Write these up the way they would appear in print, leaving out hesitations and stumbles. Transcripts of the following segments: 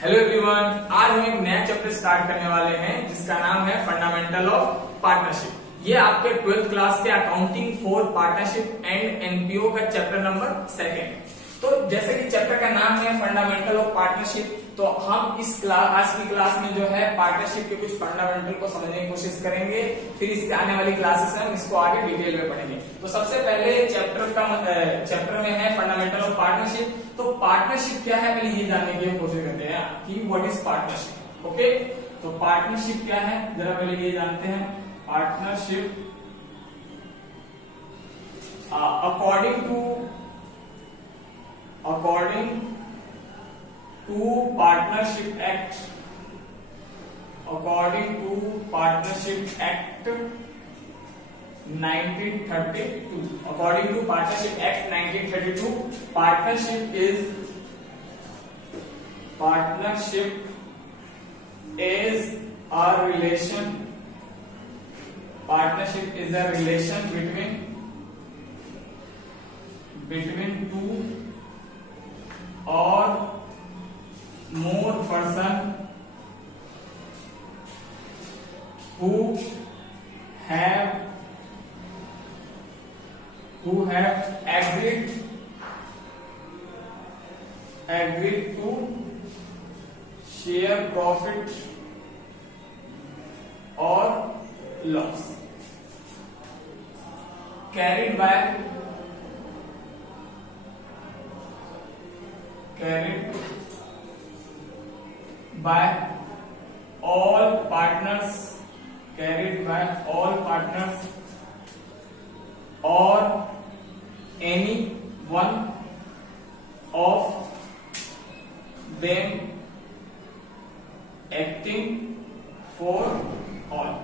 Hello everyone, आज हम एक नया चैप्टर स्टार्ट करने वाले हैं जिसका नाम है फंडामेंटल ऑफ पार्टनरशिप। ये आपके 12th क्लास के accounting for partnership and NPO का चैप्टर नंबर 2 है। तो जैसे कि चैप्टर का नाम है फंडामेंटल ऑफ पार्टनरशिप, तो हम इस आज की क्लास में जो है पार्टनरशिप के कुछ फंडामेंटल को समझने की कोशिश करेंगे। फिर इसके आने वाली क्लासेस में हम इसको आगे डिटेल में पढ़ेंगे। तो सबसे पहले चैप्टर में है फंडामेंटल ऑफ पार्टनरशिप। तो पार्टनरशिप क्या है, पहले ये जानने की कोशिश करते हैं कि व्हाट इज पार्टनरशिप। ओके, तो पार्टनरशिप क्या है जरा पहले ये जानते हैं। Partnership according to partnership act, according to partnership act 1932, according to partnership act 1932, partnership is a relation between two or more person who have agreed to share profit or loss carried by all partners, or any one of them acting for all।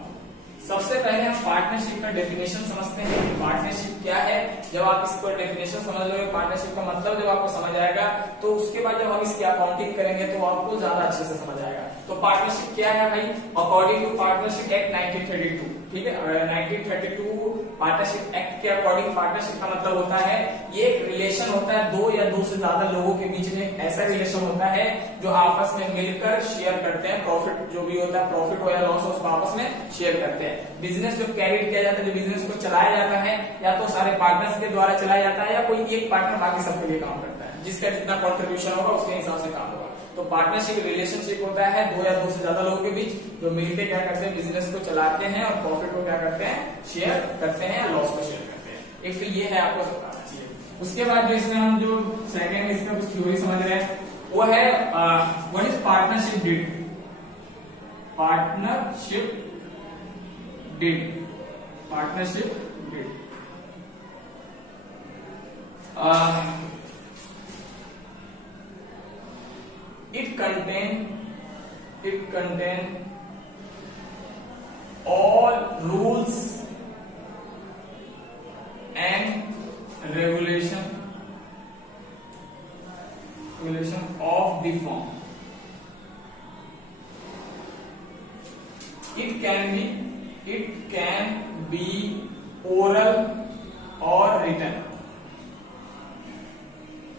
सबसे पहले हम partnership का definition समझते हैं कि partnership क्या है। जब आप इसको डेफिनेशन समझ लोगे, पार्टनरशिप का मतलब जब आपको समझ आएगा, तो उसके बाद जब हम इसकी अकाउंटिंग करेंगे तो आपको ज्यादा अच्छे से समझ आएगा। तो पार्टनरशिप क्या है भाई, अकॉर्डिंग टू पार्टनरशिप एक्ट 1932, ठीक है। 1932 पार्टनरशिप एक्ट के अकॉर्डिंग पार्टनरशिप का मतलब होता है ये एक रिलेशन होता है, दो या दो से ज्यादा लोगों के बीच में ऐसा रिलेशन होता है जो आपस में मिलकर शेयर करते हैं प्रॉफिट, जो भी होता है प्रॉफिट हो या लॉस हो, उसको आपस में शेयर करते हैं। बिजनेस जो कैरी किया जाता है, जो बिजनेस को चलाया जाता है, या तो सारे पार्टनर्स के द्वारा चलाया जाता है या कोई एक पार्टनर बाकी सबके लिए काम करता है, जिसका जितना कॉन्ट्रीब्यूशन होगा उसके हिसाब से काम होगा। तो पार्टनरशिप रिलेशनशिप होता है दो या दो से ज्यादा लोगों के बीच जो मिलकर क्या करते हैं, बिजनेस को चलाते हैं और प्रॉफिट को क्या करते हैं, शेयर करते हैं या लॉस को शेयर करते हैं। एक तो ये है, आपको बताना चाहिए। उसके बाद जो इसमें हम जो सेकंड इसका कुछ थ्योरी समझ रहे हैं वो है what is partnership deed. Partnership deed it contain all rules and regulation of the firm. It can be oral or written,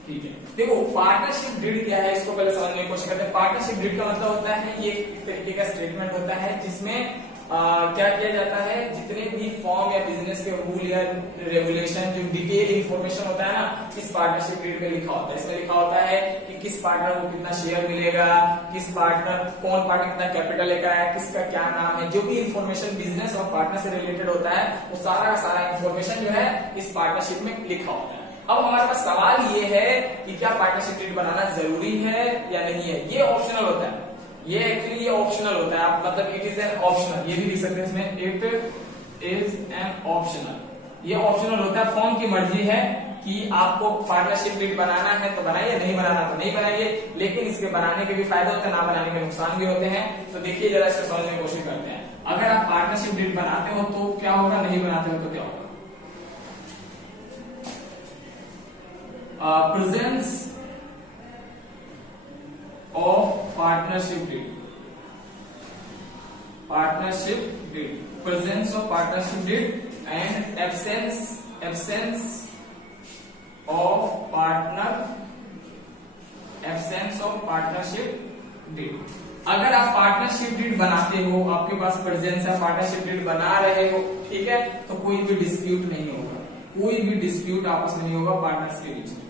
ठीक है। देखो पार्टनरशिप डीड क्या है, इसको पहले समझने की कोशिश करते हैं। पार्टनरशिप डीड का मतलब होता है ये एक तरीके का स्टेटमेंट होता है जिसमें क्या किया जाता है, जितने भी फॉर्म या बिजनेस के रूल या रेगुलेशन जो डिटेल इंफॉर्मेशन होता है ना, इस पार्टनरशिप डीड में लिखा होता है। इसमें लिखा होता है कि किस पार्टनर को कितना शेयर मिलेगा, कौन पार्टनर कितना कैपिटल लेकर आया, किसका क्या नाम है, जो भी इंफॉर्मेशन बिजनेस और पार्टनर से रिलेटेड होता है वो सारा का सारा इंफॉर्मेशन जो है इस पार्टनरशिप में लिखा होता है। अब हमारे पास सवाल ये है कि क्या पार्टनरशिप डीड बनाना जरूरी है या नहीं है। ये ऑप्शनल होता है, ये एक्चुअली ये ऑप्शनल होता है। आप मतलब इट इज एन ऑप्शनल, ये भी लिख सकते हैं इसमें, इट इज एन ऑप्शनल। ये ऑप्शनल होता है, फॉर्म की मर्जी है कि आपको पार्टनरशिप डीड बनाना है तो बनाइए, नहीं बनाना तो नहीं बनाइए। लेकिन इसके बनाने के भी फायदे होते हैं, ना बनाने के नुकसान भी होते हैं। तो देखिए जरा इसको समझने की कोशिश करते हैं। अगर आप पार्टनरशिप डीड बनाते हो तो क्या होगा, नहीं बनाते हो तो क्या होगा। Presence of partnership deed, presence of partnership deed and absence of partnership deed. अगर आप पार्टनरशिप डीड बनाते हो, आपके पास प्रेजेंस है, पार्टनरशिप डीड बना रहे हो, ठीक है, तो कोई भी डिस्प्यूट नहीं होगा, कोई भी डिस्प्यूट आपस में नहीं होगा पार्टनर्स के बीच में।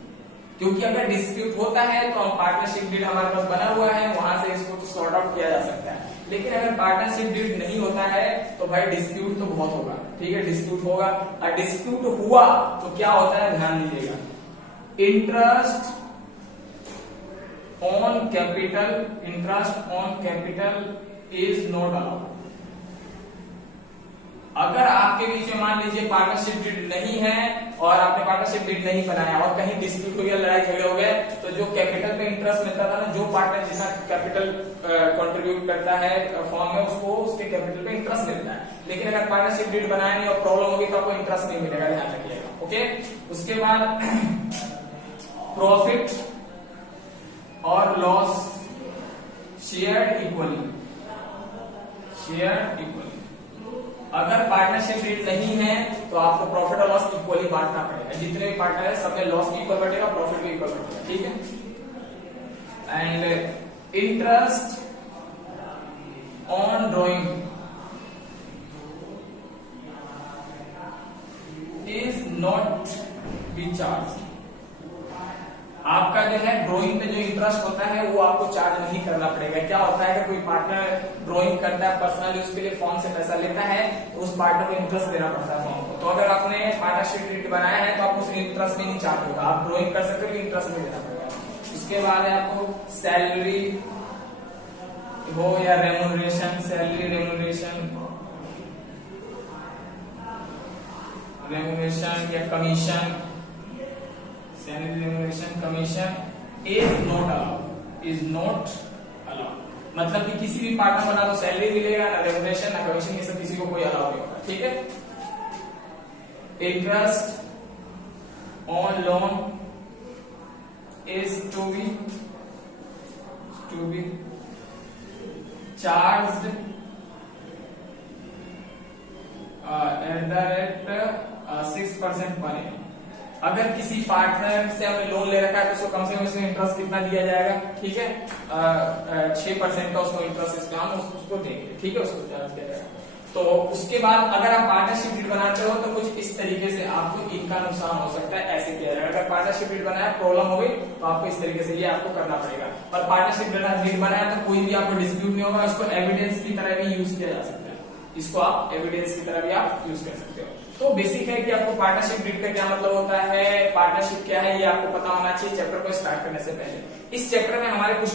क्योंकि अगर डिस्प्यूट होता है तो हम पार्टनरशिप डीड हमारे पास बना हुआ है, वहां से इसको तो सॉर्ट आउट किया जा सकता है। लेकिन अगर पार्टनरशिप डीड नहीं होता है तो भाई डिस्प्यूट तो बहुत होगा, ठीक है, डिस्प्यूट होगा। और डिस्प्यूट हुआ तो क्या होता है, ध्यान दीजिएगा, interest on capital is not allowed. अगर आपके बीच में मान लीजिए पार्टनरशिप डीड नहीं है और आपने पार्टनरशिप डीड नहीं बनाया और कहीं डिस्प्यूट हो गया, लड़ाई झगड़े हो गए, तो जो कैपिटल पे इंटरेस्ट मिलता था ना, जो पार्टनर जितना कैपिटल कंट्रीब्यूट करता है फॉर्म में, उसको उसके कैपिटल पे इंटरेस्ट मिलता है। लेकिन अगर पार्टनरशिप डीड बनाया नहीं और प्रॉब्लम होगी तो आपको इंटरेस्ट नहीं मिलेगा, ध्यान रखिएगा। ओके, उसके बाद प्रॉफिट और लॉस शेयर्ड इक्वली। अगर पार्टनरशिप डीड नहीं है तो आपको प्रॉफिट और लॉस इक्वली बांटना पड़ेगा। जितने भी पार्टनर है सब में लॉस भी इक्वल बटेगा, प्रॉफिट भी इक्वल बटेगा, ठीक है। And interest on drawing is not be charge. आपका जो है ड्राइंग पे जो इंटरेस्ट होता है वो आपको चार्ज नहीं करना पड़ेगा। क्या होता है कि कोई पार्टनर ड्राइंग करता है पर्सनली, उसके लिए फॉर्म से पैसा लेता है तो उस पार्टनर को इंटरेस्ट देना पड़ता है फॉर्म को। तो अगर आपने पार्टनरशिप डीड बनाया है तो आपको उसमें इंटरेस्ट भी नहीं चार्ज होगा, आप ड्राइंग कर सकते हो, इंटरेस्ट नहीं देना पड़ेगा। उसके बाद है आपको सैलरी हो या रेम्यूनरेशन, सैलरी रेम्यूनरेशन या commission, salary remuneration commission is not allowed. मतलब कि किसी भी पार्टनर बना तो सैलरी मिलेगा ना, रेम्यूनरेशन ना कमीशन, ये सब किसी को कोई अलाउ नहीं होगा, ठीक है। Interest on loan is to be charged at the rate 6% per annum. अगर किसी पार्टनर से हमने लोन ले रखा है तो उसको कम से कम इसमें इंटरेस्ट कितना दिया जाएगा, ठीक है, 6% का उसको इंटरेस्ट इसमें हम उसको देंगे, ठीक है, उसको चार्ज किया जाएगा। तो उसके बाद अगर आप पार्टनरशिप डीड बनाते हो तो कुछ इस तरीके से आपको इनका नुकसान हो सकता है, ऐसे किया जाएगा। अगर पार्टनरशिप डीड बनाया प्रॉब्लम हो गई तो आपको इस तरीके से ये आपको करना पड़ेगा। और पार्टनरशिप डीड बनाया तो कोई भी आपको डिस्प्यूट नहीं होगा, इसको एविडेंस की तरह भी यूज किया जा सकता है, इसको आप एविडेंस की तरह भी आप यूज कर सकते हो। तो बेसिक है कि आपको पार्टनरशिप डीड का क्या मतलब होता है, पार्टनरशिप क्या है, ये आपको पता होना चाहिए चैप्टर को स्टार्ट करने से पहले। इस चैप्टर में हमारे कुछ